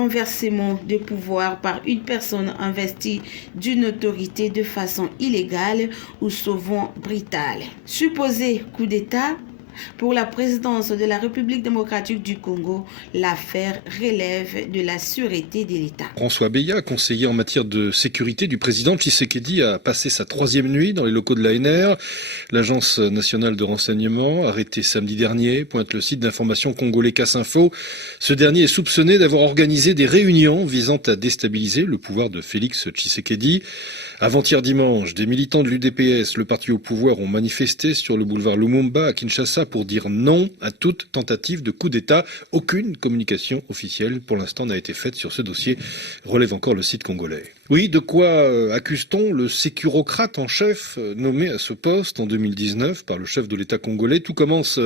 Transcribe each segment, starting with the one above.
renversement de pouvoir par une personne investie d'une autorité de façon illégale ou souvent brutale. Supposé coup d'État. Pour la présidence de la République démocratique du Congo, l'affaire relève de la sûreté de l'État. François Beya, conseiller en matière de sécurité du président Tshisekedi, a passé sa 3e nuit dans les locaux de l'ANR. L'Agence nationale de renseignement, arrêtée samedi dernier, pointe le site d'information congolais Casse-Info. Ce dernier est soupçonné d'avoir organisé des réunions visant à déstabiliser le pouvoir de Félix Tshisekedi. Avant-hier dimanche, des militants de l'UDPS, le parti au pouvoir, ont manifesté sur le boulevard Lumumba à Kinshasa pour dire non à toute tentative de coup d'État. Aucune communication officielle pour l'instant n'a été faite sur ce dossier, relève encore le site congolais. Oui, de quoi accuse-t-on le sécurocrate en chef nommé à ce poste en 2019 par le chef de l'État congolais? Tout commence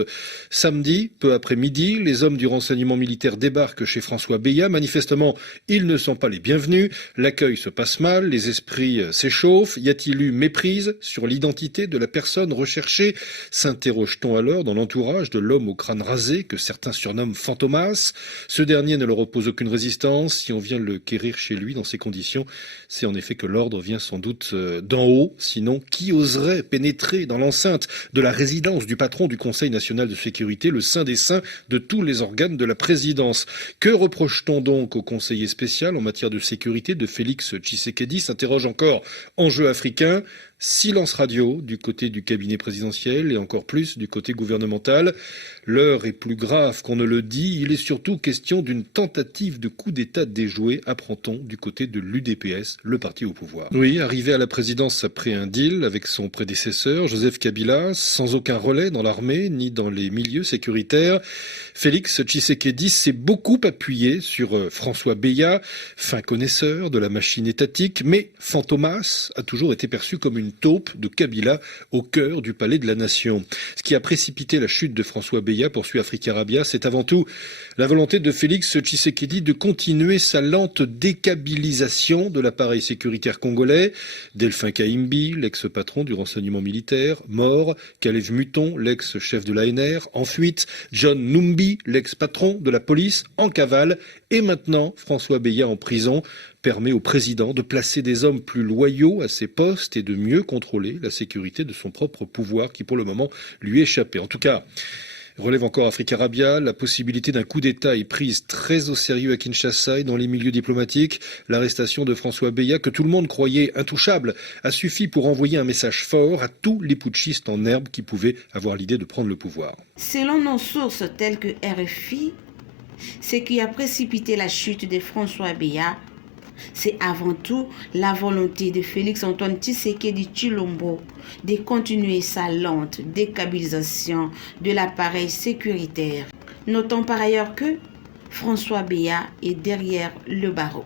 samedi, peu après midi. Les hommes du renseignement militaire débarquent chez François Beya. Manifestement, ils ne sont pas les bienvenus. L'accueil se passe mal, les esprits s'échauffent. Y a-t-il eu méprise sur l'identité de la personne recherchée? S'interroge-t-on alors dans l'entourage de l'homme au crâne rasé que certains surnomment Fantomas? Ce dernier ne leur oppose aucune résistance. Si on vient le quérir chez lui dans ces conditions, c'est en effet que l'ordre vient sans doute d'en haut. Sinon, qui oserait pénétrer dans l'enceinte de la résidence du patron du Conseil national de sécurité, le saint des saints de tous les organes de la présidence? Que reproche-t-on donc au conseiller spécial en matière de sécurité de Félix Tshisekedi? S'interroge encore enjeu africain. Silence radio du côté du cabinet présidentiel et encore plus du côté gouvernemental. L'heure est plus grave qu'on ne le dit. Il est surtout question d'une tentative de coup d'État déjoué, apprend-on, du côté de l'UDPS, le parti au pouvoir. Oui, arrivé à la présidence après un deal avec son prédécesseur, Joseph Kabila, sans aucun relais dans l'armée ni dans les milieux sécuritaires, Félix Tshisekedi s'est beaucoup appuyé sur François Beya, fin connaisseur de la machine étatique, mais Fantomas a toujours été perçu comme une taupe de Kabila au cœur du palais de la nation. Ce qui a précipité la chute de François Beya, poursuit Africa Arabia, c'est avant tout la volonté de Félix Tshisekedi de continuer sa lente dékabilisation de l'appareil sécuritaire congolais. Delphin Kaimbi, l'ex-patron du renseignement militaire, mort. Kalev Muton, l'ex-chef de l'ANR, en fuite. John Numbi, l'ex-patron de la police, en cavale. Et maintenant, François Beya en prison, permet au président de placer des hommes plus loyaux à ses postes et de mieux contrôler la sécurité de son propre pouvoir qui, pour le moment, lui échappait. En tout cas, relève encore Africa Arabia, la possibilité d'un coup d'État est prise très au sérieux à Kinshasa et dans les milieux diplomatiques. L'arrestation de François Beya, que tout le monde croyait intouchable, a suffi pour envoyer un message fort à tous les putschistes en herbe qui pouvaient avoir l'idée de prendre le pouvoir. Selon nos sources telles que RFI, ce qui a précipité la chute de François Beya, c'est avant tout la volonté de Félix-Antoine Tshisekedi Tshilombo de continuer sa lente dékabilisation de l'appareil sécuritaire. Notons par ailleurs que François Beya est derrière le barreau.